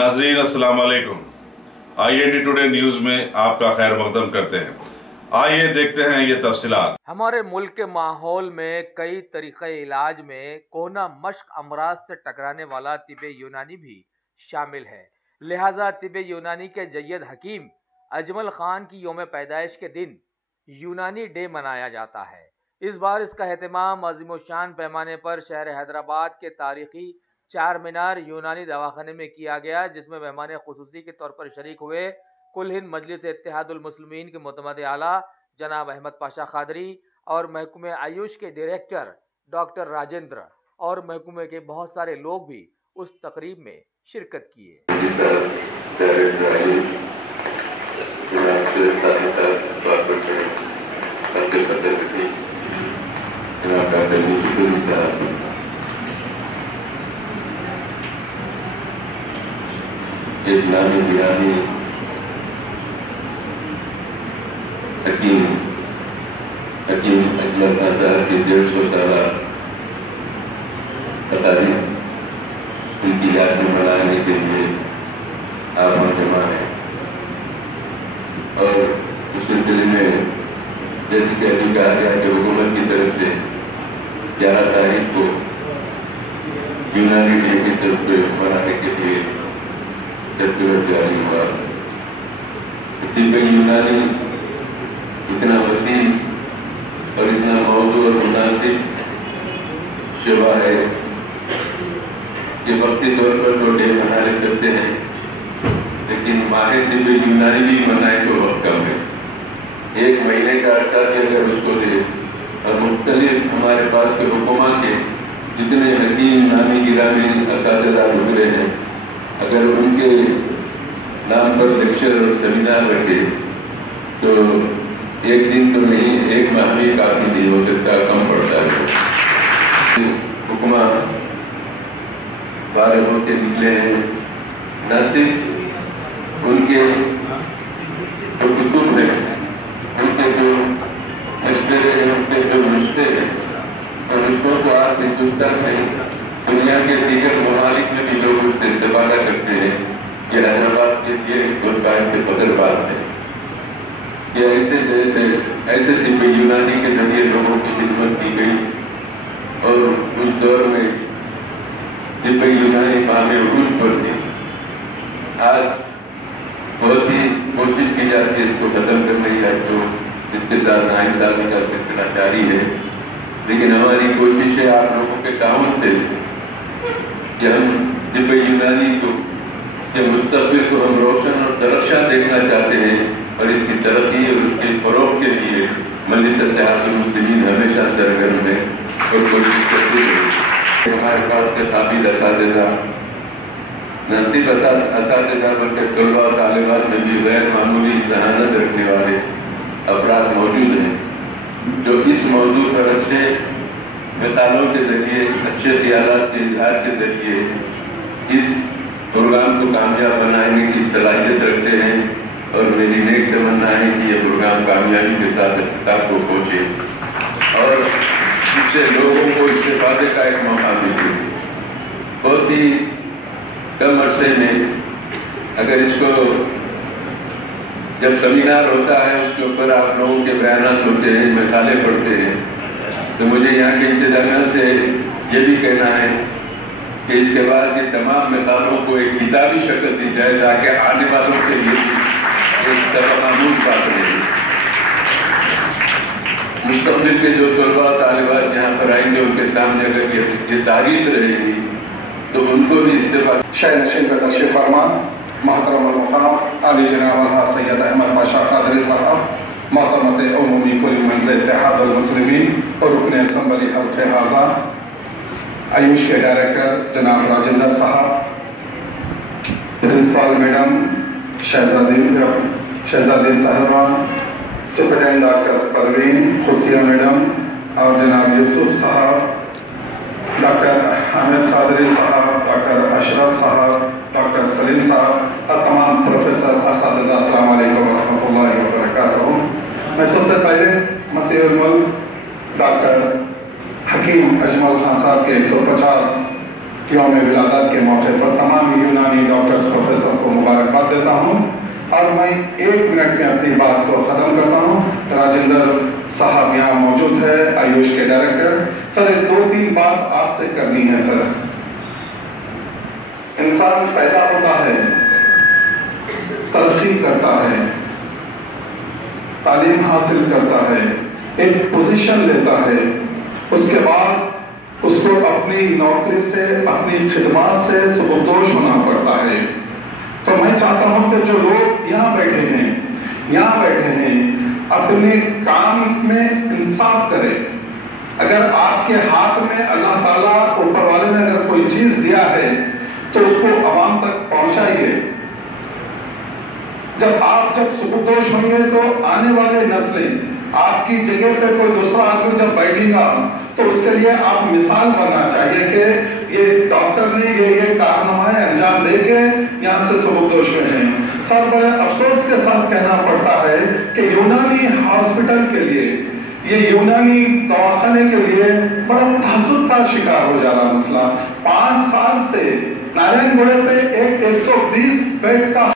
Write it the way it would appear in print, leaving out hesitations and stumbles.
नाजरीन अस्सलाम वालेकुम। IND टुडे न्यूज़ में आपका खैर मकदम करते हैं। आइए देखते हैं ये तफसीलात। हमारे मुल्क के माहौल में कई तरीक़े इलाज में कोरोना मश्क अमराज से टकराने वाला तिब यूनानी भी शामिल है। लिहाजा तिब यूनानी के जय्यद हकीम अजमल खान की यौम पैदाइश के दिन यूनानी डे मनाया जाता है। इस बार इसका एहतमाम अज़ीम-ओ-शान पैमाने पर शहर हैदराबाद के तारीखी चार मीनार यूनानी दवाखाने में किया गया, जिसमें मेहमान खुसूसी के तौर पर शरीक हुए कुल हिंद मजलिस इत्तेहादुल मुस्लिमीन के मुतमद आला जनाब अहमद पाशा खादरी और महकमे आयुष के डायरेक्टर डॉक्टर राजेंद्र और महकमे के बहुत सारे लोग भी उस तकरीब में शिरकत किए। नामी गिरानी हकीम अजमल खान साहब की 150 साल तकारीब उनकी याद में मनाने के लिए आप हम जमा हैं। और इस सिलसिले में जैसे कि अभी कहा गया कि हुकूमत की तरफ से 11 तारीख को यूनानी डे की तरफ मनाने के लिए सर्कुलर जारी हुआ। तिब यूनानी इतना वसी और इतना मौजूद और मुनासिब शोबा है कि वक्ती तौर पर तो डे मना ले सकते हैं, लेकिन माह तिब यूनानी भी मनाए तो वक्त कम है। 1 महीने का अर्सा भी अगर उसको दे और मुख्तलिफ हमारे पास के हुक्मा के जितने हकीम नामी गिरामी असातिज़ा गुजरे हैं, अगर उनके नाम पर लेक्चर और सेमिनार रखे तो एक दिन तो नहीं, 1 माह भी काफी नहीं हो सकता, कम पड़ता है। हुक्मा फारिग होके निकले हैं, न सिर्फ उनके जो कुतुब हैं, उनके जो मशवरे हैं, उनके जो नुस्खे हैं, और नुस्खों को आज हिंदुस्तान में दुनिया के दीगर ममालिक में भी लोग उससे इस्तेफादा करते हैं कि हैदराबाद के लिए गुरबाइन के बदर बात है कि ऐसे तिब यूनानी के जरिए लोगों की खिदमत की गई। और उस दौर में तिब यूनानी बामे उरूज पर थी। आज बहुत ही कोशिश की जाती है इसको खत्म करने या तो इसके साथ नाइंसाफी का सिलसिला जारी है, लेकिन हमारी कोशिश है आप लोगों के ताउन से कि हम तिब यूनानी को के मुस्तक़बिल को हम रोशन और दरख्शां देखना चाहते हैं और इसकी तरक्की और उसके फ़रोग़ के लिए मजलिस इत्तेहादुल मुस्लिमीन हमेशा सरगर्म है और कोशिश करती है। हमारे पास के काबिल असातिज़ा न सिर्फ असातिज़ा बल्कि तलबा और तालिबात में भी गैर मामूली ज़हानत रखने वाले अफराद मौजूद हैं, जो इस मौजू पर अच्छे मिसालों के ज़रिए, अच्छे ख्यालात के इजहार के ज़रिए इस प्रोग्राम को कामयाब बनाने की सलाहियत रखते हैं। और मेरी नेक तमन्ना है कि यह प्रोग्राम कामयाबी के साथ इख्तिताम को पहुँचे और इससे लोगों को इस्तेफादे का एक मौका मिले। बहुत ही कम अरसे में अगर इसको जब सेमिनार होता है उसके ऊपर आप लोगों के बयानात होते हैं, मकाले पढ़ते हैं, तो मुझे यहाँ के इंतजामिया से ये भी कहना है कि इसके बाद ये तमाम मिसालों को एक किताबी शक्ल दी जाए ताकि आने वालों के लिए एक सबकामूल बात रहे। मुस्तक़बिल के जो तलबा तालिबात यहाँ पर आएंगे उनके सामने अगर ये तारीख रहेगी तो उनको भी इस्तेफा शायद नशीन का तशरीफ फरमान मोहतरम मुक़र्रम आली जनाब अलहाज सैयद अहमद पाशा खादरी साहब, मोहतरमत उमूमी कुल मजलिस इत्तेहादुल मुस्लिमीन और रुकन असम्बली हल्क़े हाज़ा, आयुष के डायरेक्टर जनाब राजेंद्र साहब, प्रिंसिपल मैडम शहजादी साहबा, सुपरिटेंडेंट डॉक्टर परवीन खुशिया मैडम और जनाब यूसुफ साहब, डॉक्टर हामिद खादरी साहब, डॉक्टर अशरफ साहब, डॉक्टर सलीम साहब और तमाम प्रोफेसर असातिज़ा, अस्सलाम वालेकुम व रहमतुल्लाहि व बरकातहू। मैं सबसे पहले मसीहुल मुल्क डॉक्टर हकीम अजमल खान साहब के 150 یوم ولادت کے موقع پر تمام یونانی ڈاکٹرز پروفیسر کو مبارکباد دیتا ہوں اور میں 1 منٹ میں اپنی بات کو ختم کرتا ہوں۔ راجندر صاحب یہاں موجود ہے، آیوش کے ڈائریکٹر۔ سر 2-3 بات آپ سے کرنی ہے۔ سر انسان پیدا ہوتا ہے، ترقی کرتا ہے، تعلیم حاصل کرتا ہے، ایک پوزیشن لیتا ہے، اس کے بعد اس کو اپنی نوکری سے، اپنی خدمات سے سبکدوش ہونا پڑتا ہے۔ تو میں چاہتا ہوں کہ جو لوگ یہاں بیٹھے ہیں اپنے کام میں انصاف کریں۔ اگر آپ کے ہاتھ میں اللہ تعالیٰ اوپر والے نے اگر کوئی چیز دیا ہے تو اس کو عوام تک پہنچائیے۔ جب سبکدوش ہوں گے تو آنے والے نسلیں آپ کی جگہ پہ کوئی دوسرا آدمی جب بیٹھے گا تو اس کے لیے آپ مثال بننا چاہیے کہ یہ ڈاکٹر نے یہ کارنامہ انجام دے کے یہاں سے سبکدوش ہوئے ہیں۔ سر بڑے افسوس کے ساتھ کہنا پڑتا ہے کہ یونانی ہاسپٹل کے لیے، یہ یونانی دواخانے کے لیے بڑا تحسد کا شکار ہو جا رہا مسئلہ۔ 5 سال سے نارائن گوڑے پہ ایک 120 بیڈ کا